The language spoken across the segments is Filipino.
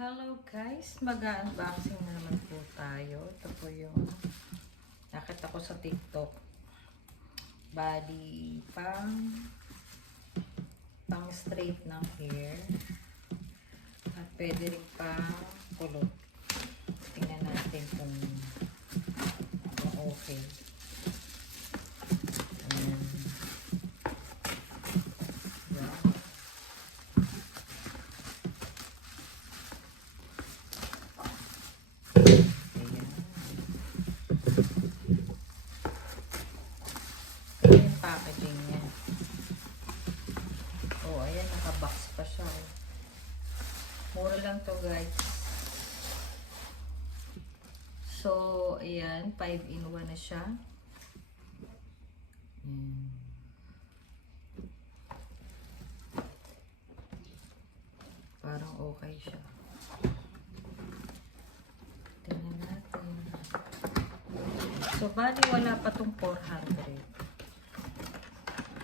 Hello guys, mag-unboxing na naman po tayo. Ito po yung nakita ko sa TikTok. Body pang straight ng hair. At pwede rin pang kulot. Tingnan natin kung okay. Ayan. Yung packaging niya. Oh, ayan, naka-box pa siya. Mura lang to guys. So, ayan, 5-in-1 na siya. Parang okay siya. Tingnan natin. So, bali wala pa tong 400.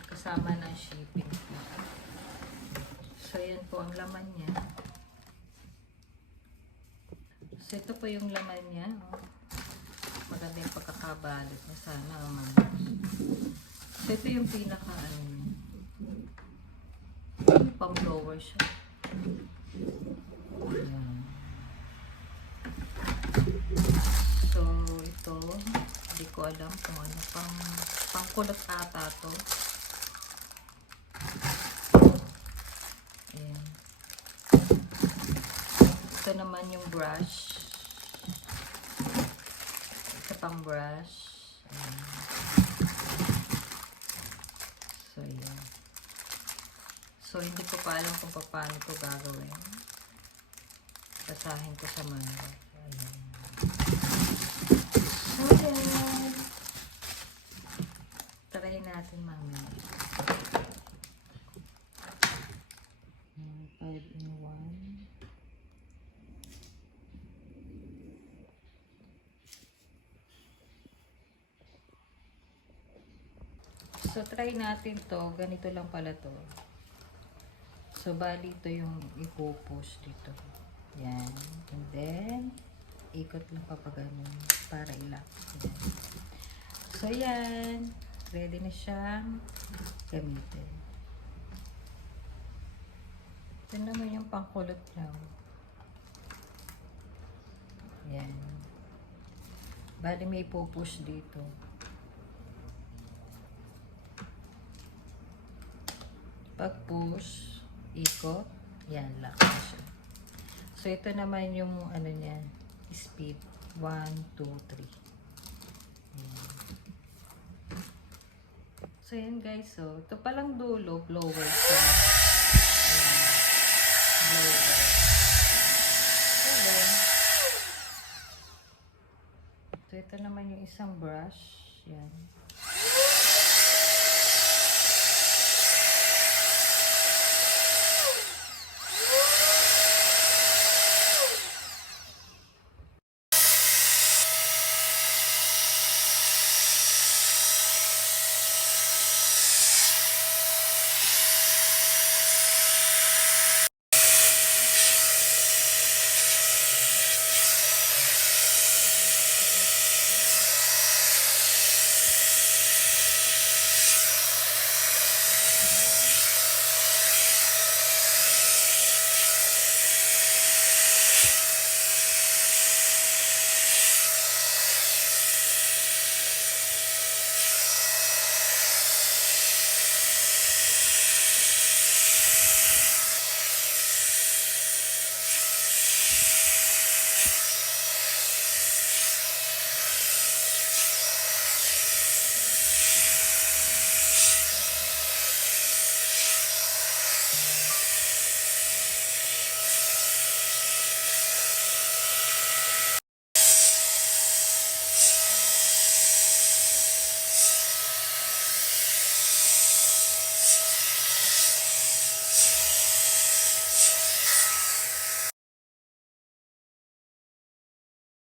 Kasama ng shipping. So, yan po ang laman niya. So, ito po yung laman niya. Oh. Maganda yung pagkakabalot na sana. So, ito yung pinaka pang blower siya. Ayan. So, ito, hindi ko alam kung ano pang kulot ata to. Ayan. Ito naman yung brush. Ito pang brush. Ayan. So, ayan. So, hindi ko pa alam kung paano ito gagawin. Basahin ko sa manual. Ayan. Okay. Try natin mamaya. 5-in-1. So, try natin to. Ganito lang pala to. So, bali ito yung ipo-push dito. Yan. And then, ikot lang papagano para ilap. Yan. So, yan. Ready na siyang gamitin. Ito naman yung pangkulot lang. Yan. Bali may ipo-push dito. Pag-push, ikot, yan lang siya. So, ito naman yung ano niya, speed. 1, 2, 3. Ayan. So, yan guys. So, ito palang dulo, blower siya. Ayan. Blower. So, then, so, ito naman yung isang brush. Yan.